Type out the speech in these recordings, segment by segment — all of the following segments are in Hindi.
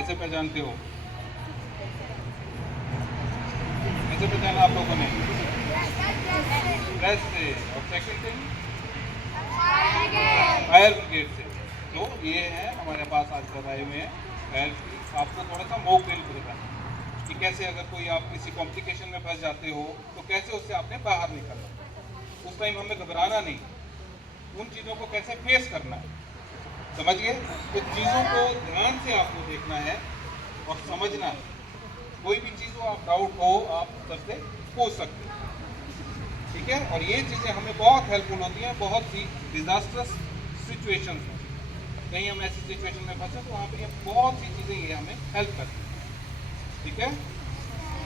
कैसे पहचानते हो? कैसे पहचाना आप लोगों ने? प्रेस से। और सेकंड थिंग फायर ब्रिगेड से। तो ये है हमारे पास आज बताए हुए हैं फायर। आपको थोड़ा सा मॉक ड्रिल बताना कि कैसे अगर कोई आप किसी कॉम्प्लिकेशन में फंस जाते हो तो कैसे उससे आपने बाहर निकलना। उस टाइम हमें घबराना नहीं, उन चीज़ों को कैसे फेस करना है, समझिए। तो चीज़ों को ध्यान से आपको देखना है और समझना है। कोई भी चीज़ हो, आप डाउट हो, आप सर से पूछ सकते हैं, ठीक है। और ये चीज़ें हमें बहुत हेल्पफुल होती हैं बहुत सी डिजास्टर्स सिचुएशंस में। कहीं हम ऐसी सिचुएशन में फंसे तो वहाँ पे ये बहुत सी चीज़ें ये हमें हेल्प करती हैं, ठीक है।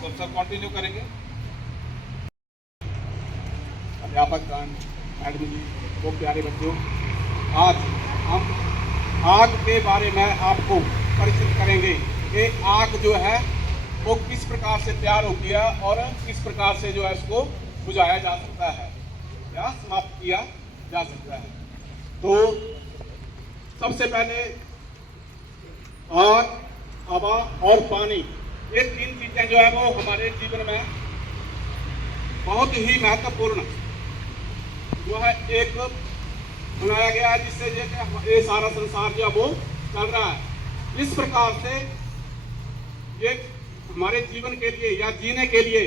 तो सब कंटिन्यू करेंगे। अध्यापकगण, मैडम जी, वो प्यारे बच्चों, आज हम आग के बारे में आपको परिचित करेंगे कि आग जो है वो किस प्रकार से तैयार होती है और किस प्रकार से जो है इसको बुझाया जा सकता है या समाप्त किया जा सकता है। तो सबसे पहले आग, हवा और पानी, ये तीन चीजें जो है वो हमारे जीवन में बहुत ही महत्वपूर्ण जो है एक बनाया गया है, जिससे ये सारा संसार जो है वो चल रहा है। इस प्रकार से ये हमारे जीवन के लिए या जीने के लिए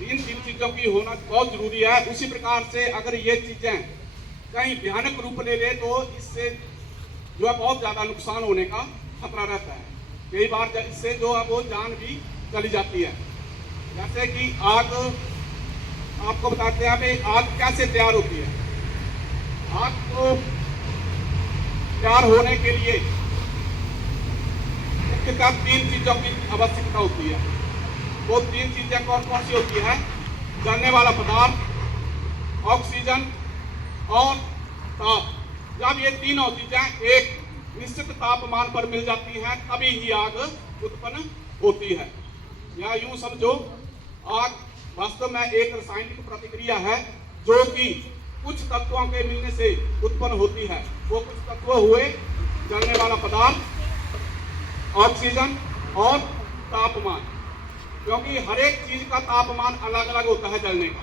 इन तीन चीजों की होना बहुत जरूरी है। उसी प्रकार से अगर ये चीजें कहीं भयानक रूप ले ले तो इससे जो है बहुत ज्यादा नुकसान होने का खतरा रहता है। कई बार इससे जो है वो जान भी चली जाती है। जैसे कि आग, आपको बताते हैं कि आग कैसे तैयार होती है। आग को तैयार होने के लिए मुख्यतः तीन चीजों की आवश्यकता होती है। वो तीन चीजें कौन कौन सी होती है? जलने वाला पदार्थ, ऑक्सीजन और ताप। जब ये तीनों चीजें एक निश्चित तापमान पर मिल जाती हैं तभी ही आग उत्पन्न होती है। या यूं समझो, आग वास्तव में एक रासायनिक प्रतिक्रिया है जो कि कुछ तत्वों के मिलने से उत्पन्न होती है। वो कुछ तत्व हुए जलने वाला पदार्थ, ऑक्सीजन और तापमान। क्योंकि हर एक चीज का तापमान अलग अलग होता है जलने का।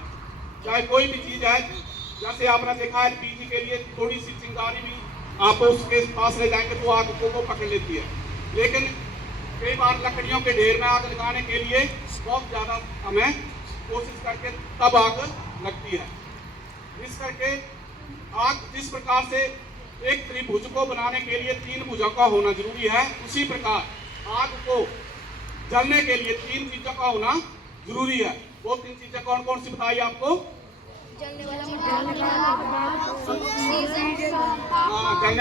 चाहे कोई भी चीज है, जैसे आपने देखा है एलपीजी के लिए थोड़ी सी चिंगारी भी आप उसके पास ले जाएंगे तो आग को वो पकड़ लेती है। लेकिन कई बार लकड़ियों के ढेर में आग लगाने के लिए बहुत ज्यादा हमें कोशिश करके तब आग लगती है। इस करके आग जिस प्रकार से एक त्रिभुज को बनाने के लिए तीन भुजों का होना जरूरी है, उसी प्रकार आग को जलने के लिए तीन चीजों का होना जरूरी है। वो तीन चीजें कौन कौन सी बताई आपको? जलने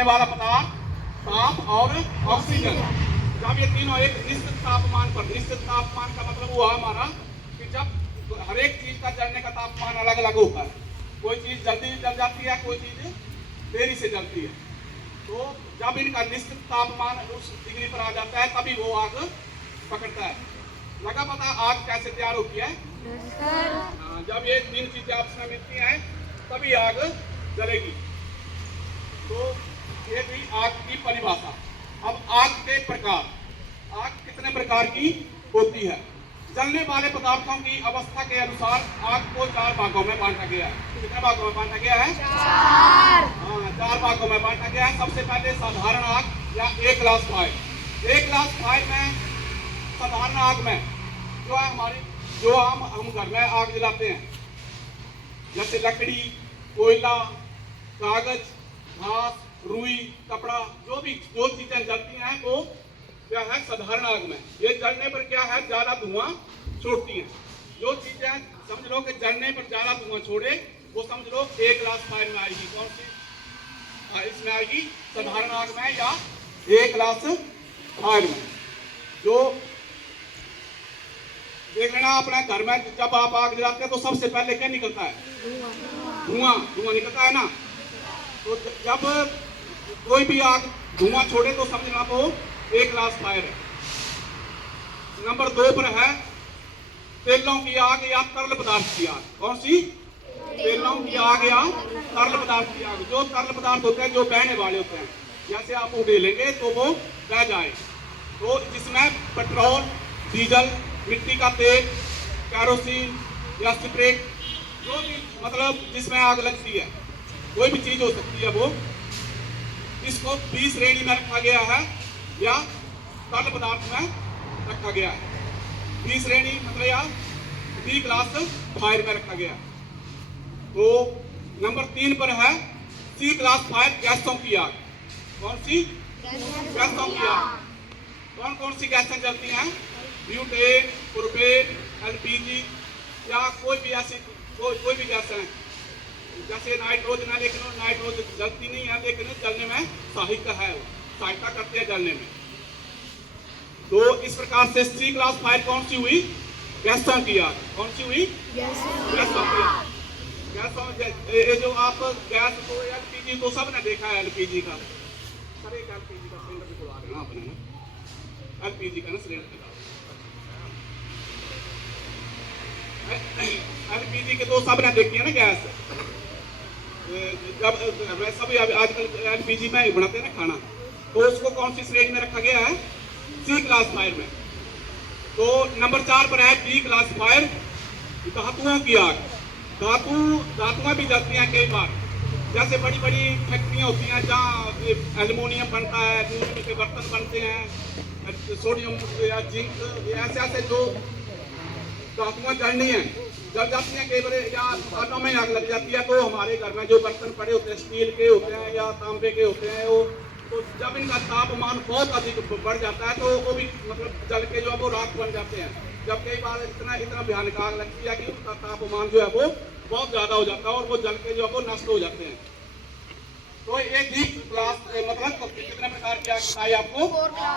वाला पदार्थ, ताप और ऑक्सीजन। जब ये तीनों एक निश्चित तापमान पर, निश्चित तापमान का मतलब हुआ हमारा कि जब हर एक चीज का जलने का तापमान अलग अलग होता है। कोई चीज जल्दी जल जाती है, कोई चीज देरी से जलती है। तो जब इनका निश्चित तापमान उस डिग्री पर आ जाता है तभी वो आग पकड़ता है। लगा पता आग कैसे तैयार होती है? जब ये तीन चीजें आपस में मिलती हैं तभी आग जलेगी। तो ये भी आग की परिभाषा। अब आग के प्रकार, आग कितने प्रकार की होती है? जलने वाले पदार्थों की अवस्था के अनुसार आग को चार भागों में बांटा गया है। कितने भागों में बांटा गया है? चार भागों में बांटा गया है। सबसे पहले साधारण आग या एक ग्लास फायर। एक ग्लास फायर में, साधारण आग में जो है हमारी, जो हम घर में आग जलाते हैं, जैसे लकड़ी, कोयला, कागज, घास, रुई, कपड़ा, जो चीजें जलती हैं वो क्या है साधारण आग में। ये जलने पर क्या है, ज्यादा धुआं छोड़ती हैं। जो चीजें समझ लो कि जलने पर ज्यादा धुआं छोड़े वो समझ लो एक ग्लास फायर में आएगी। कौन सी इसमें आएगी? साधारण आग में या एक ग्लास फायर में। जो देख लेना अपने घर में जब आप आग जलाते हैं तो सबसे पहले क्या निकलता है? धुआं निकलता है ना। तो जब कोई भी आग धुआं छोड़े तो समझना वो एक ग्लास फायर है। नंबर 2 पर है तेलों की आग या तरल पदार्थ की आग। कौन सी? तेलों की आग या तरल पदार्थ की आग। जो तरल पदार्थ होते हैं जो बहने वाले होते हैं, जैसे आप उड़ेलेंगे तो वो बह जाए। तो जिसमें पेट्रोल, डीजल, मिट्टी का तेल, कैरोसिन या स्प्रेट, जो भी मतलब जिसमें आग लगती है, कोई भी चीज हो सकती है, वो इसको बी श्रेणी में रखा गया है या तरल पदार्थ में रखा गया है। बी श्रेणी मतलब या बी क्लास फायर में रखा गया। तो नंबर 3 पर है सी क्लास फायर गैसों की आग। कौन सी? गैसों की आग। कौन कौन सी गैसें जलती हैं? ब्यूटेन, प्रोपेन, एलपीजी या कोई भी ऐसी कोई भी गैस है, जैसे नाइट्रोजन है, लेकिन नाइट्रोजन जलती नहीं है, लेकिन जलने में सहायता करती है जलने में। तो इस प्रकार से सी क्लास फायर कौन सी हुई? गैसों की आग। कौन सी हुई? गैसों की आग। गैसों, ये जो आप गैस को एलपीजी तो सब ने देखा है, एलपीजी का सर, एक एलपीजी का सिलेंडर भी खुला देना अपने ना, एलपीजी का ना सिलेंडर, एलपीजी के तो सब ने देखी है ना गैस। जब मैं सब आजकल एलपीजी में ही बनाते हैं ना खाना, तो उसको कौन सी श्रेणी में रखा गया है? सी क्लास फायर में। तो नंबर 4 पर है डी क्लास फायर धातुओं की आग। धातुएं भी जलती हैं कई बार, जैसे बड़ी बड़ी फैक्ट्रियां होती हैं जहाँ एल्युमिनियम बनता है, एल्युमिनियम के बर्तन बनते हैं, सोडियम या जिंक, ऐसे ऐसे जो धातुएं जलनी है, जल जाती हैं कई बार, या दुकानों में आग लग जाती है। तो हमारे घर में जो बर्तन पड़े होते हैं, स्टील के होते हैं या तांबे के होते हैं, वो तो जब इनका तापमान बहुत अधिक बढ़ जाता है, तो वो भी मतलब जल के जो है वो राख बन जाते हैं। जब कई बार इतना भयानक आग लगती है कि उसका तापमान जो है वो बहुत ज्यादा हो जाता है और वो जल के जो है वो नष्ट हो जाते हैं। तो एक ही क्लास मतलब कितने प्रकार की आग बताई आपको?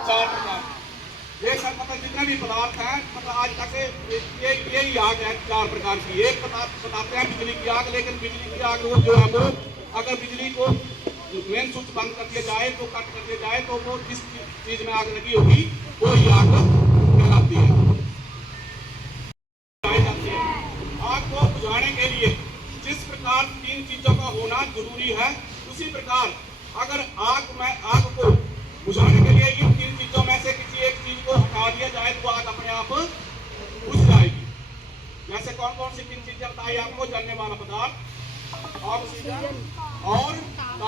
4 प्रकार। ये सब मतलब जितने भी पदार्थ हैं, मतलब आज तक ये आग है 4 प्रकार की। एक पदार्थ बताते हैं बिजली की आग, लेकिन बिजली की आग वो जो है वो अगर बिजली को मेन स्विच बंद कर दिया जाए, तो कट कर दिया जाए, तो वो जिस चीज में आग लगी होगी वो ही आग कहलाती है। आग को बुझाने के लिए जिस प्रकार 3 चीजों का होना जरूरी है, उसी प्रकार अगर आग को बुझाने के लिए इन 3 चीजों में से किसी एक चीज को हटा दिया जाए, तो आग अपने आप बुझ जाएगी। जैसे कौन कौन सी 3 चीजें बताई आपको? जलने वाला पदार्थ, ऑक्सीजन और ताप।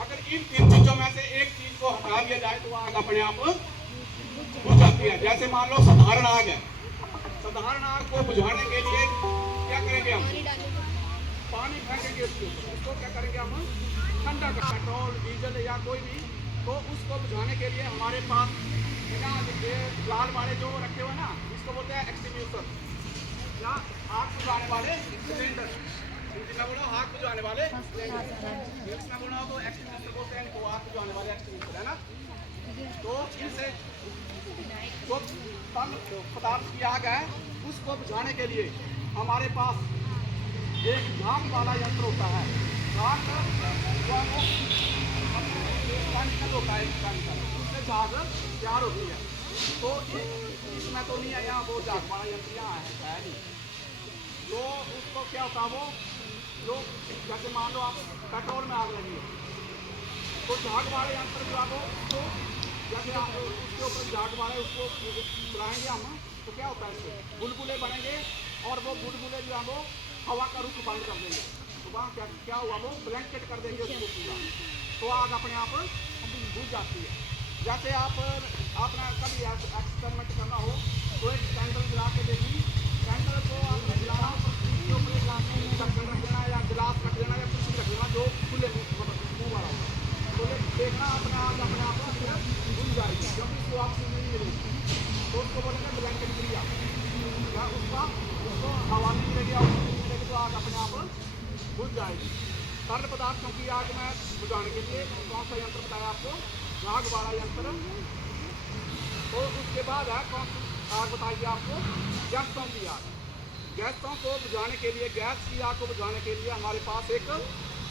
अगर इन 3 चीजों में से एक चीज को हटा दिया जाए, तो आग अपने आप बुझ जाती है। जैसे मान लो साधारण आग है, साधारण आग को बुझाने के लिए क्या करेंगे हम? पानी फेंकेंगे उसको क्या करेंगे हम? ठंडा कर, पेट्रोल, डीजल या कोई भी, तो उसको बुझाने के लिए हमारे पास लाल वाले जो रखे हुए ना, इसको बोलते हैं एक्सटिंग्विशर या आग बुझाने वाले सिलेंडर। आग बुझाने वाले इंग्लिश में बोला तो एक्सटिंग्विशर बोलते हैं, तो आग बुझाने वाले एक्सटिंग्विशर है ना। तो इनसे जो पदार्थ की आग है उसको बुझाने के लिए हमारे पास एक झाग वाला यंत्र होता है। झाग होता है, उससे झाग तैयार होती है। तो इसमें तो नहीं है, यहाँ वो झाग वाला यंत्र यहाँ है नहीं। तो उसको क्या होता है, वो जैसे मान लो आप पेट्रोल में आग लगी है, तो झाग वाले यंत्र जो है वो जैसे उसके ऊपर झाग वाले उसको चलाएंगे हम, तो क्या होता है, इससे बुलबुले बनेंगे और वो बुलबुले जो है वो हवा का रुख बंद कर देंगे। तो वहाँ क्या हुआ, वो ब्लैंकेट कर देंगे उसको पूरा, तो आग अपने आप बुझ जाती है। जैसे आपने कभी एक्सपेरिमेंट करना हो, तो एक कैंडल जला के देखिए, कैंडल को आपने जलाना उसके ऊपर ढक्कन रख देना या गिलास रख देना या कुछ भी रख देना जो खुले मुँह वाला हो, तो देखना अपने आप बुझ जाएगी, क्योंकि उसको ऑक्सीजन नहीं मिलेगी। तो उसको बोलेंगे ब्लैंकेट क्रिया, या उसको हवा नहीं मिलेगी, ऑक्सीजन नहीं मिलेगी, तो आग अपने आप बुझ जाएगी। तरल पदार्थों की आग में बुझाने के लिए कौन सा यंत्र बताया आपको? झाग वाला यंत्र। तो उसके बाद है कौन सी आग बताइए आपको? गैसों की आग। गैसों को बुझाने के लिए, गैस की आग को बुझाने के लिए हमारे पास एक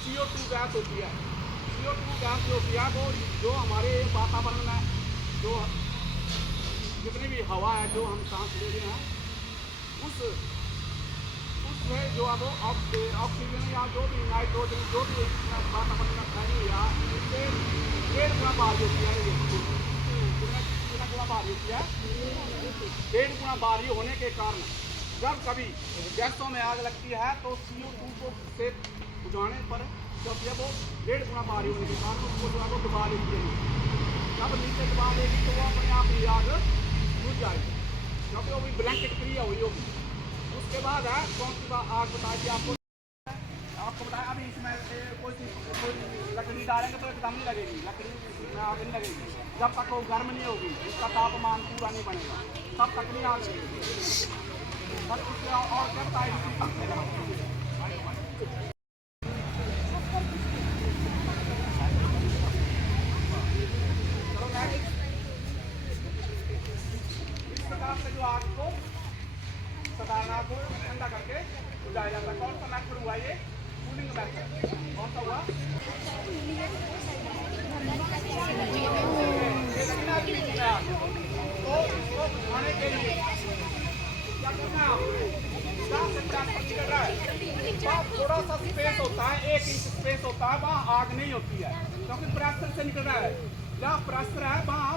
CO2 गैस होती है। CO2 गैस जो होती है वो जो हमारे वातावरण में जो जितनी भी हवा है जो हम सांस ले रहे हैं, उसमें जो है वो ऑक्सीजन या जो भी नाइट्रोजन जो भी वातावरण में फैली या इससे 1.5 गुना बढ़ होती है। होती है? 1.5 गुना भारी होने के कारण जब कभी गैसों में आग लगती है तो CO2 को से बुझाने पर जब ये वो 1.5 गुना भारी होने के कारण उसको जो है वो दबा लेती है। जब नीचे दबा लेगी तो वो अपने आप ही आग बुझ जाएगी, क्योंकि वो भी ब्लैंकेट क्रिया हुई होगी। उसके बाद है कौन सी आग बताइए आपको बताया अभी इसमें कोई लकड़ी डालेंगे तो एकदम नहीं लगेगी, लकड़ी में आग नहीं लगेगी जब तक वो गर्म नहीं होगी, उसका तापमान पूरा नहीं बनेगा, तब तक नहीं आग लगेगी। बस उससे और क्या बताएगी? जो आग को सदाना को ठंडा करके बुझाया जाता है। कौन सा मेथड हुआ ये? Cooling method. कौन सा हुआ? तो इसको बुझाने के लिए क्या करना है आपको? थोड़ा सा स्पेस होता है, 1 इंच स्पेस होता है, वहाँ आग नहीं होती है क्योंकि प्रेशर से निकल रहा है। जहाँ प्रेशर है वहाँ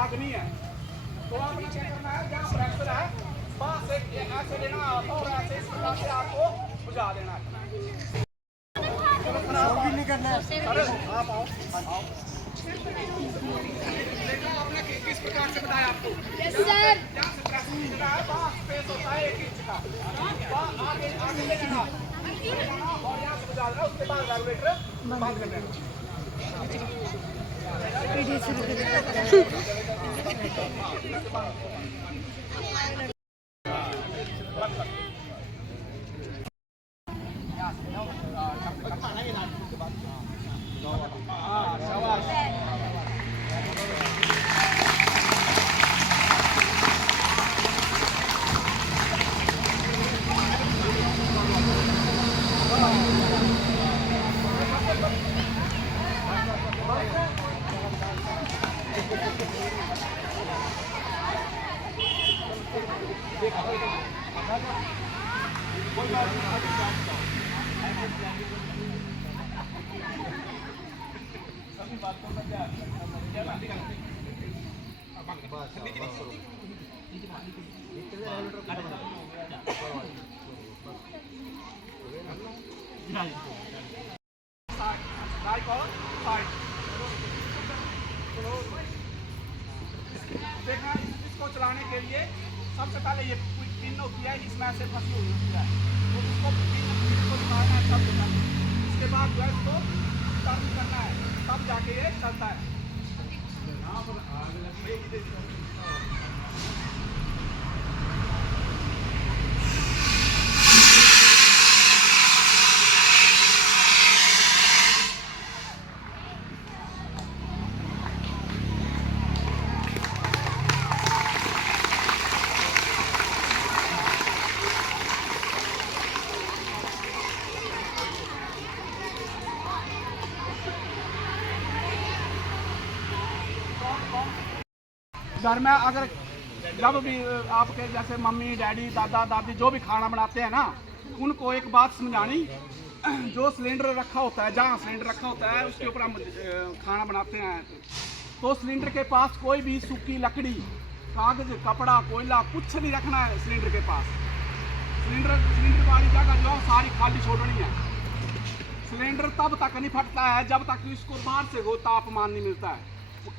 आग नहीं है। तो आपने क्या करना है, जहाँ प्रेशर है वहाँ से ऐसे लेना और ऐसे इस प्रकार से आपको बुझा देना है। भी नहीं करना है। अरे आप आओ। देखा आपने किस प्रकार से बताया आपको? जहाँ से प्रेशर निकल रहा है वहाँ स्पेस होता है 1 इंच का, वहाँ आगे लेना और यहाँ से बुझा देना। उसके बाद रेगुलेटर बंद कर देना। देखना इसको चलाने के लिए सबसे पहले ये पिन होती है, इसमें ऐसे फंसी हुई होती है, तो उसको पिन को निकालना है सब जगह। इसके बाद जो है इसको टर्न करना है, तब जाके ये चलता है। घर में अगर जब भी आपके जैसे मम्मी डैडी दादा दादी जो भी खाना बनाते हैं ना, उनको एक बात समझानी, जो सिलेंडर रखा होता है, जहाँ सिलेंडर रखा होता है उसके ऊपर हम खाना बनाते हैं, तो सिलेंडर के पास कोई भी सूखी लकड़ी, कागज, कपड़ा, कोयला कुछ नहीं रखना है सिलेंडर के पास। सिलेंडर वाली जगह जो सारी खाली छोड़नी है। सिलेंडर तब तक नहीं फटता है जब तक इसको बाहर से तापमान नहीं मिलता है।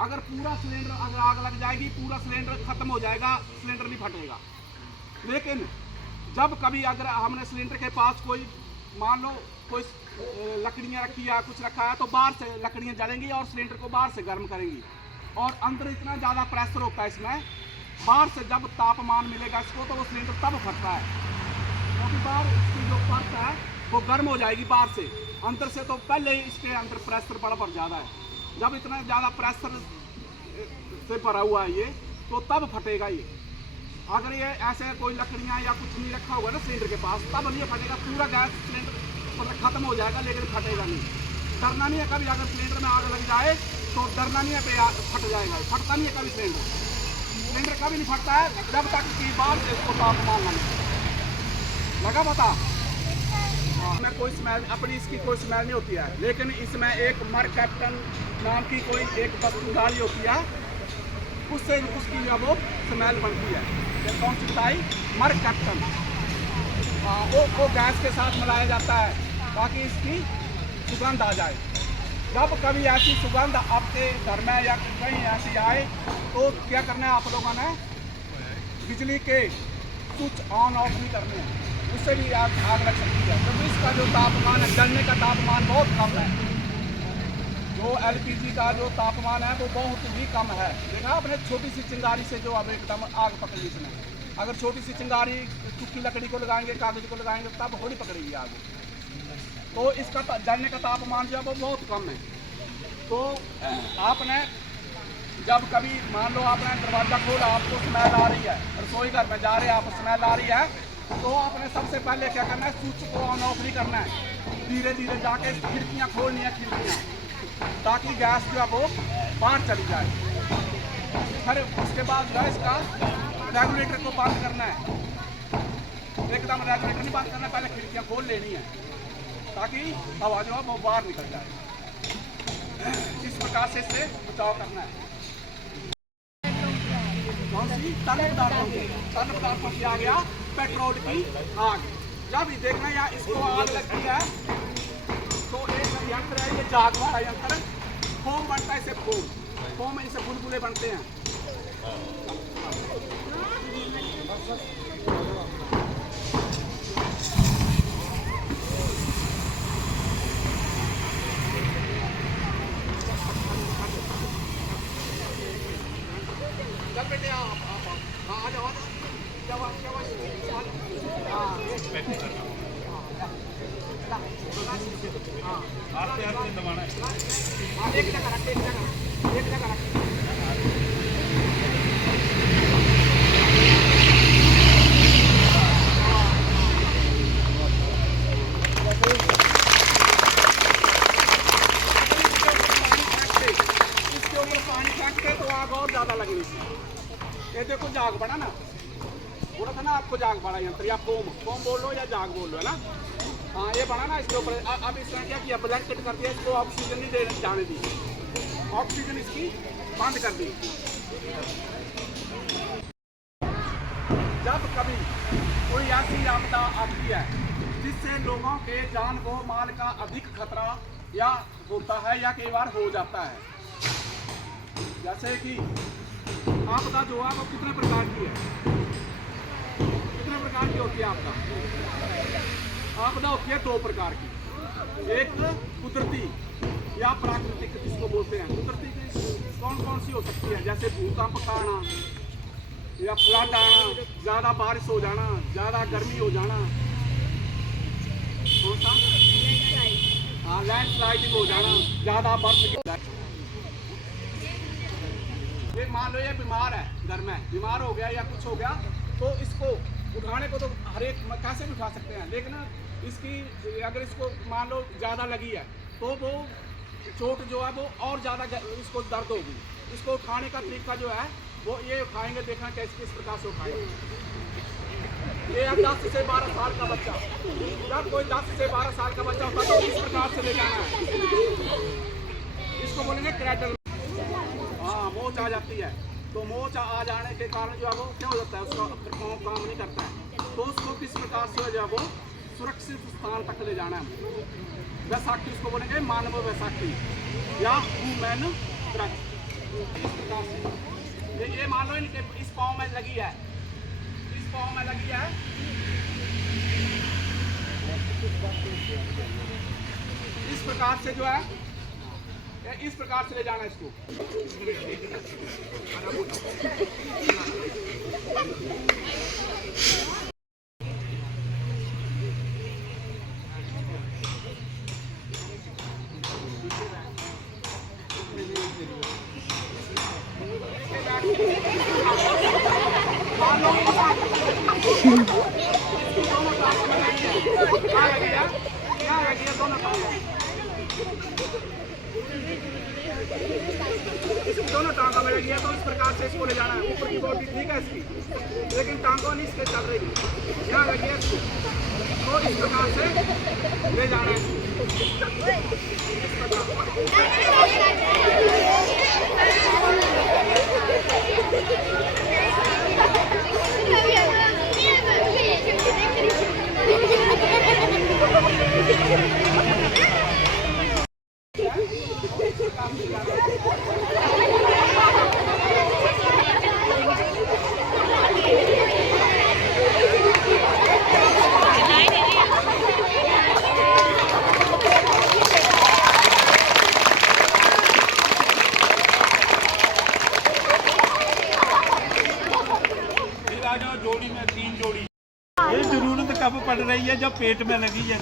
अगर पूरा सिलेंडर अगर आग लग जाएगी, पूरा सिलेंडर खत्म हो जाएगा, सिलेंडर नहीं फटेगा। लेकिन जब कभी अगर हमने सिलेंडर के पास कोई मान लो कोई लकड़ियाँ रखी है, कुछ रखा है, तो बाहर से लकड़ियाँ जलेंगी और सिलेंडर को बाहर से गर्म करेंगी। और अंदर इतना ज़्यादा प्रेशर होता है इसमें, बाहर से जब तापमान मिलेगा इसको तो वो सिलेंडर तब फटता है, क्योंकि बाहर इसकी जो परत है वो गर्म हो जाएगी बाहर से। अंदर से तो पहले ही इसके अंदर प्रेशर बड़ा ज़्यादा है। जब इतना ज़्यादा प्रेशर से भरा हुआ है ये, तो तब फटेगा ये। अगर ये ऐसे कोई लकड़ियाँ या कुछ नहीं रखा होगा ना सिलेंडर के पास, तब नहीं फटेगा। पूरा गैस सिलेंडर मतलब खत्म हो जाएगा, लेकिन फटेगा नहीं। डरना नहीं है कभी, अगर सिलेंडर में आग लग जाए तो डरना नहीं है पे फट जाएगा, फटता नहीं है कभी सिलेंडर। सिलेंडर कभी नहीं फटता है जब तक कि बाहर से इसको तापमान ना मिले। लगा पता? में कोई स्मेल, अपनी इसकी कोई स्मेल नहीं होती है, लेकिन इसमें एक मर कैप्टन नाम की कोई एक वस्तु डाली होती है, उससे उससे उसकी जो वो स्मेल बनती है। ये कौन सी बताई? मरकप्टन। वो गैस के साथ मिलाया जाता है ताकि इसकी सुगंध आ जाए। जब कभी ऐसी सुगंध आपके घर में या कहीं ऐसी आए तो क्या करना है आप लोगों ने? बिजली के स्विच ऑन ऑफ नहीं करने हैं, उससे भी आग लग सकती है। क्योंकि इसका जो तापमान है, जलने का तापमान बहुत कम है। जो एलपीजी का जो तापमान है वो बहुत ही कम है। देखा आपने छोटी सी चिंगारी से जो अब एकदम आग पकड़ी इसने। अगर छोटी सी चिंगारी सूखी लकड़ी को लगाएंगे, कागज को लगाएंगे तब थोड़ी पकड़ेगी आग। तो इसका जलने का तापमान जो है वो बहुत कम है। तो आपने जब कभी मान लो आपने दरवाज़ा खोला, आपको स्मेल आ रही है, रसोई घर में जा रहे हैं, आप स्मेल आ रही है, तो आपने सबसे पहले क्या करना है? स्विच को ऑन ऑफ नहीं करना है। धीरे धीरे जाके खिड़कियाँ खोलनी है, खिड़कियाँ, ताकि गैस जो है वो बाहर चली जाए। फिर उसके बाद जो है इसका रेगुलेटर को बंद करना है। एकदम रेगुलेटर नहीं बंद करना, पहले खिड़कियाँ खोल लेनी है ताकि हवा जो है वो बाहर निकल जाए। इस प्रकार से इससे बचाव करना है। कौन सी? तरल पदार्थों की। तरल पदार्थों की आ गया पेट्रोल की आग। जब भी देखना या इसको आग लगती है तो एक यंत्र है, ये जाग वाला यंत्र, फोम बनता है इससे। फोम में इससे बुलबुले बनते हैं। चल बेटे आ जाओ। एक जगह रख, एक जगह रख। इसके ऊपर पानी फेंकते तो आग और ज्यादा लगनी थी। ये देखो जाग बड़ा ना, बोला था ना आपको जाग बड़ा यंत्र, या फोम बोल लो या जाग बोल लो, है ना। हाँ, ये बना ना इसके ऊपर। अब इसने क्या किया? ब्लैंकेट कर दिया, इसको ऑक्सीजन नहीं दे जाने दी, ऑक्सीजन इसकी बंद कर दी। जब कभी कोई ऐसी आपदा आती है जिससे लोगों के जान को माल का अधिक खतरा या होता है या कई बार हो जाता है, जैसे कि आपदा जो है वो कितने प्रकार की है? कितने प्रकार की होती है आपदा? आपदा होती है दो प्रकार की, एक कुदरती या प्राकृतिक जिसको बोलते हैं। कुदरती कौन कौन सी हो सकती है? जैसे भूकंप का आना या फ्लड आना, ज़्यादा बारिश हो जाना, ज़्यादा गर्मी हो जाना, कौन सा? हाँ, लैंडस्लाइडिंग हो जाना, ज़्यादा बर्फ। ये मान लो ये बीमार है, घर में बीमार हो गया या कुछ हो गया, तो इसको उठाने को तो हर एक कैसे भी उठा सकते हैं, लेकिन इसकी अगर इसको मान लो ज़्यादा लगी है तो वो चोट जो है वो और ज़्यादा इसको दर्द होगी। इसको उठाने का तरीका जो है वो ये उठाएंगे, देखना कैसे किस प्रकार से उठाएंगे। ये अब 10 से 12 साल का बच्चा, जब कोई 10 से 12 साल का बच्चा होता है तो इस प्रकार से ले जाना है। इसको बोलेंगे क्रैडल। हाँ, मोच आ जाती है, तो मोच आ जाने के कारण जो है वो क्या हो जाता है, उसका फिर काम नहीं करता है। तो उसको किस प्रकार से जो है वो सुरक्षित स्थान तक ले जाना है। वैसाखी उसको बोलेंगे, मानव वैसाखी या ह्यूमन क्रच। इस प्रकार से ये मान लो इनके इस पाँव में लगी है, इस पाँव में लगी है, इस प्रकार से जो है इस प्रकार से ले जाना इसको। दोनों टांगों में लगी है, तो इस प्रकार से इसको ले जाना है। ऊपर की बॉडी ठीक है इसकी, लेकिन टांगों नहीं इसके चल रही, यहाँ लगी है इसको, तो इस प्रकार से ले जाना है। कब पड़ रही है जब पेट में लगी है।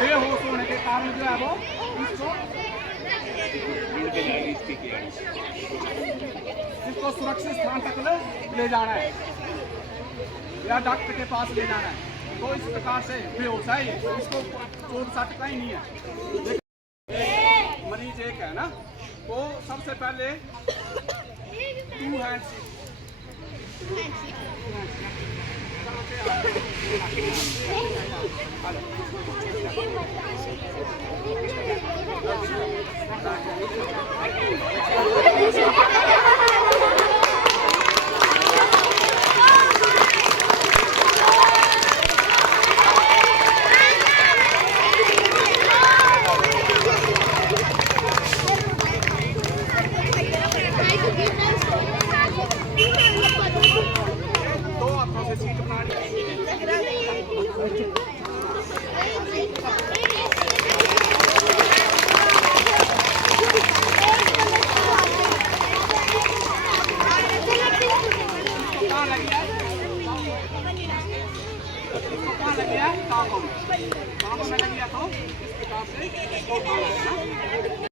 बेहोश होने के कारण जो है वो इसको सुरक्षित स्थान तक ले जाना है या डॉक्टर के पास ले जाना है। तो इस प्रकार से बेहोश है, इसको चोट सट का ही नहीं है। मरीज एक है ना, तो सबसे पहले 2 हैंड्स में लग गया तो इस प्रकार से